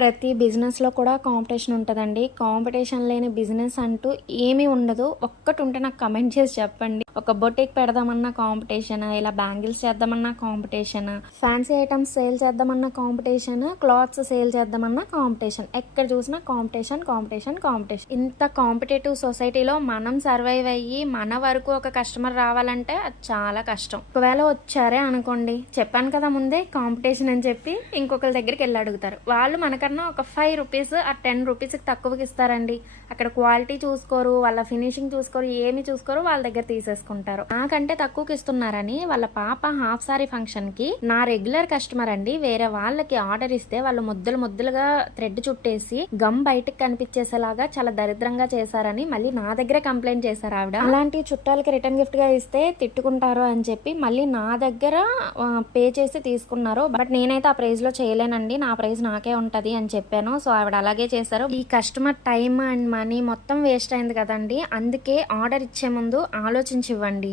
ప్రతి బిజినెస్లో కూడా కాంపిటీషన్ ఉంటుందండి. కాంపిటీషన్ లేని బిజినెస్ అంటూ ఏమీ ఉండదు. ఒక్కటి ఉంటే నాకు కమెంట్ చేసి చెప్పండి. ఒక బొటిక్ పెడదామన్నా కాంపిటీషన్ ఇలా బ్యాంగిల్స్ చేద్దామన్నా కాంపిటీషన్ ఫ్యాన్సీ ఐటమ్స్ సేల్ చేద్దామన్నా కాంపిటీషన్ క్లాత్స్ సేల్ చేద్దామన్నా కాంపిటీషన్. ఎక్కడ చూసినా కాంపిటీషన్ కాంపిటీషన్ కాంపిటీషన్. ఇంత కాంపిటేటివ్ సొసైటీలో మనం సర్వైవ్ అయ్యి మన వరకు ఒక కస్టమర్ రావాలంటే అది చాలా కష్టం. ఒకవేళ వచ్చారే అనుకోండి చెప్పాను కదా ముందే కాంపిటీషన్ అని చెప్పి ఇంకొకరి దగ్గరికి వెళ్ళి అడుగుతారు. వాళ్ళు మనకన్నా ఒక ఫైవ్ రూపీస్ ఆ టెన్ రూపీస్ తక్కువకి ఇస్తారండి. అక్కడ క్వాలిటీ చూసుకోరు వాళ్ళ ఫినిషింగ్ చూసుకోరు ఏమి చూసుకోరు వాళ్ళ దగ్గర తీసేస్తారు. చేసుకుంటారు. నాకంటే తక్కువకి ఇస్తున్నారని వాళ్ళ పాప హాఫ్ సారీ ఫంక్షన్కి నా రెగ్యులర్ కస్టమర్ అండి. వేరే వాళ్ళకి ఆర్డర్ ఇస్తే వాళ్ళు ముద్దలు ముద్దలుగా థ్రెడ్ చుట్టేసి గమ్ బయటకు కనిపించేసేలాగా చాలా దరిద్రంగా చేశారని మళ్ళీ నా దగ్గర కంప్లైంట్ చేశారు ఆవిడ. అలాంటి చుట్టాలకి రిటర్న్ గిఫ్ట్గా ఇస్తే తిట్టుకుంటారు అని చెప్పి మళ్ళీ నా దగ్గర పే చేసి తీసుకున్నారు. బట్ నేనైతే ఆ ప్రైజ్లో చేయలేనండి. నా ప్రైజ్ నాకే ఉంటది అని చెప్పాను. సో ఆవిడ అలాగే చేశారు. ఈ కస్టమర్ టైం అండ్ మనీ మొత్తం వేస్ట్ అయింది కదండి. అందుకే ఆర్డర్ ఇచ్చే ముందు ఆలోచించి ఇవ్వండి